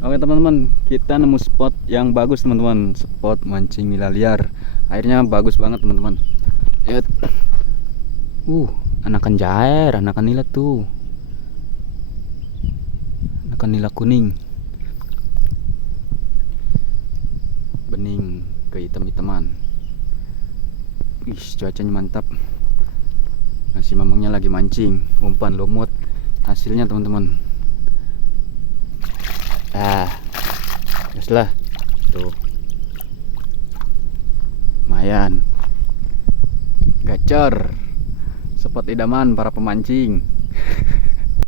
Oke teman-teman, kita nemu spot yang bagus teman-teman. Spot mancing nila liar. Airnya bagus banget teman-teman. Lihat. Anakan jair, anakan nila tuh. Anakan nila kuning. Bening ke hitam-hitaman. Ih, cuacanya mantap. Nasi mamangnya lagi mancing, umpan lumut. Hasilnya teman-teman. Lah tuh, lumayan gacor, spot idaman para pemancing.